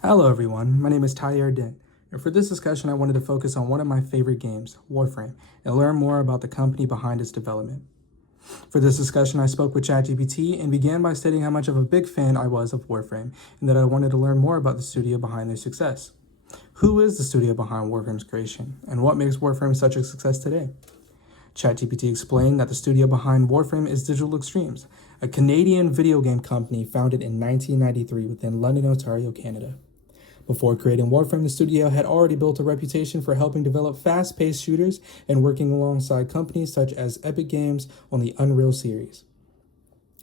Hello everyone, my name is Tyler Dent, and for this discussion I wanted to focus on one of my favorite games, Warframe, and learn more about the company behind its development. For this discussion I spoke with ChatGPT and began by stating how much of a big fan I was of Warframe, and that I wanted to learn more about the studio behind their success. Who is the studio behind Warframe's creation, and what makes Warframe such a success today? ChatGPT explained that the studio behind Warframe is Digital Extremes, a Canadian video game company founded in 1993 within London, Ontario, Canada. Before creating Warframe, the studio had already built a reputation for helping develop fast-paced shooters and working alongside companies such as Epic Games on the Unreal series.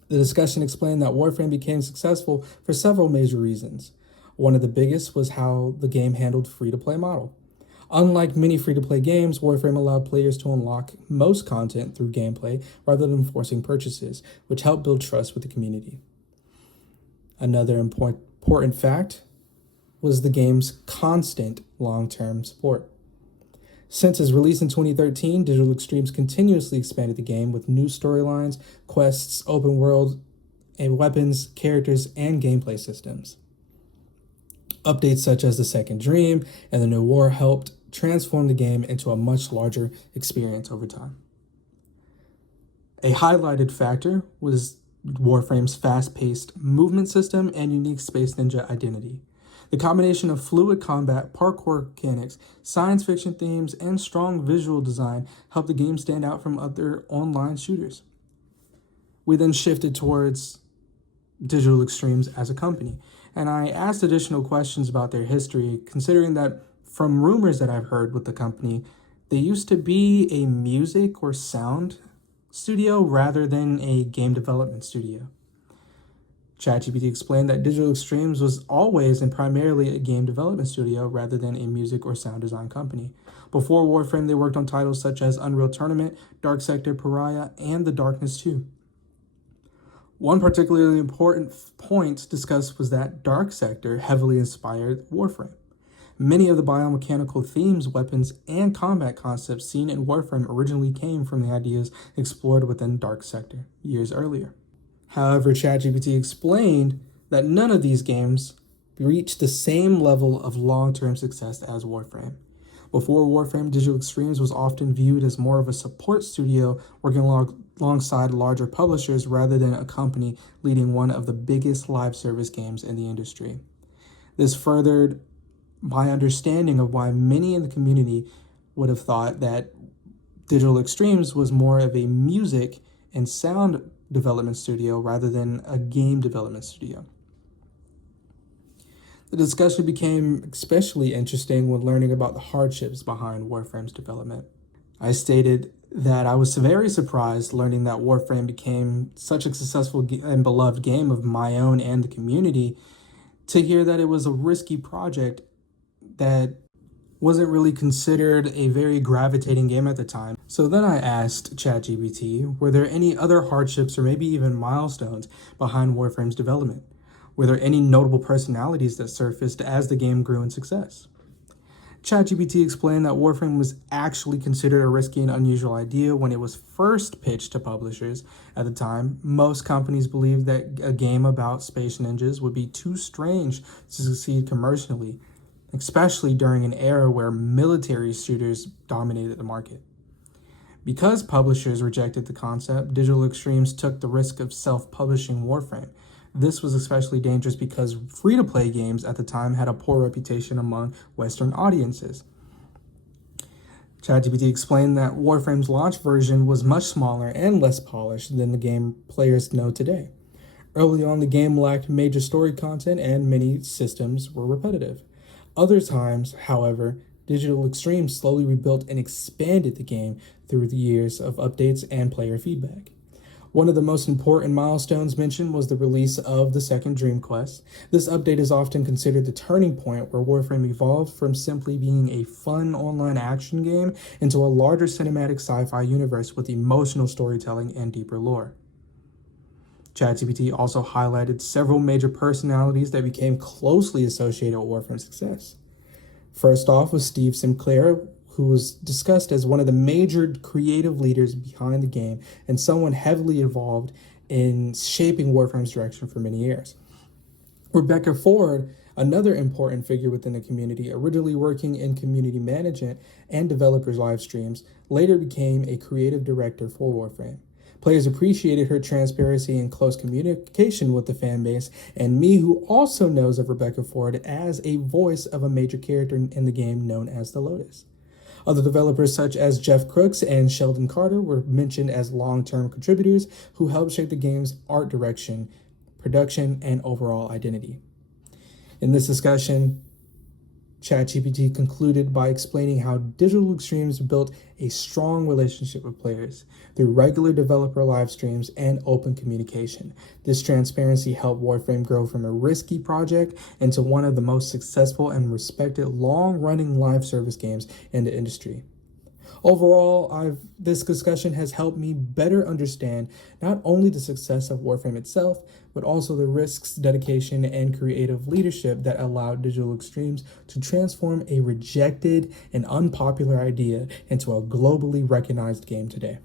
The discussion explained that Warframe became successful for several major reasons. One of the biggest was how the game handled free-to-play model. Unlike many free-to-play games, Warframe allowed players to unlock most content through gameplay rather than forcing purchases, which helped build trust with the community. Another important fact was the game's constant long-term support. Since its release in 2013, Digital Extremes continuously expanded the game with new storylines, quests, open world, and weapons, characters, and gameplay systems. Updates such as the Second Dream and the New War helped transform the game into a much larger experience over time. A highlighted factor was Warframe's fast-paced movement system and unique Space Ninja identity. The combination of fluid combat, parkour mechanics, science fiction themes, and strong visual design helped the game stand out from other online shooters. We then shifted towards Digital Extremes as a company, and I asked additional questions about their history, considering that from rumors that I've heard with the company, they used to be a music or sound studio rather than a game development studio. ChatGPT explained that Digital Extremes was always and primarily a game development studio rather than a music or sound design company. Before Warframe, they worked on titles such as Unreal Tournament, Dark Sector Pariah, and The Darkness 2. One particularly important point discussed was that Dark Sector heavily inspired Warframe. Many of the biomechanical themes, weapons, and combat concepts seen in Warframe originally came from the ideas explored within Dark Sector years earlier. However, ChatGPT explained that none of these games reached the same level of long-term success as Warframe. Before Warframe, Digital Extremes was often viewed as more of a support studio working alongside larger publishers rather than a company leading one of the biggest live service games in the industry. This furthered my understanding of why many in the community would have thought that Digital Extremes was more of a music and sound development studio rather than a game development studio. The discussion became especially interesting when learning about the hardships behind Warframe's development. I stated that I was very surprised learning that Warframe became such a successful and beloved game of my own and the community, to hear that it was a risky project that wasn't really considered a very gravitating game at the time. So then I asked ChatGPT, were there any other hardships or maybe even milestones behind Warframe's development? Were there any notable personalities that surfaced as the game grew in success? ChatGPT explained that Warframe was actually considered a risky and unusual idea when it was first pitched to publishers. At the time, most companies believed that a game about space ninjas would be too strange to succeed commercially, especially during an era where military shooters dominated the market. Because publishers rejected the concept, Digital Extremes took the risk of self-publishing Warframe. This was especially dangerous because free-to-play games at the time had a poor reputation among Western audiences. ChatGPT explained that Warframe's launch version was much smaller and less polished than the game players know today. Early on, the game lacked major story content and many systems were repetitive. Other times, however, Digital Extremes slowly rebuilt and expanded the game through the years of updates and player feedback. One of the most important milestones mentioned was the release of the Second Dream Quest. This update is often considered the turning point where Warframe evolved from simply being a fun online action game into a larger cinematic sci-fi universe with emotional storytelling and deeper lore. ChatGPT also highlighted several major personalities that became closely associated with Warframe's success. First off was Steve Sinclair, who was discussed as one of the major creative leaders behind the game and someone heavily involved in shaping Warframe's direction for many years. Rebecca Ford Another important figure within the community, originally working in community management and developers live streams, later became a creative director for Warframe. Players appreciated her transparency and close communication with the fan base, and me, who also knows of Rebecca Ford as a voice of a major character in the game known as the Lotus. Other developers such as Jeff Crooks and Sheldon Carter were mentioned as long-term contributors who helped shape the game's art direction, production, and overall identity. In this discussion, ChatGPT concluded by explaining how Digital Extremes built a strong relationship with players through regular developer live streams and open communication. This transparency helped Warframe grow from a risky project into one of the most successful and respected long-running live service games in the industry. Overall, this discussion has helped me better understand not only the success of Warframe itself, but also the risks, dedication, and creative leadership that allowed Digital Extremes to transform a rejected and unpopular idea into a globally recognized game today.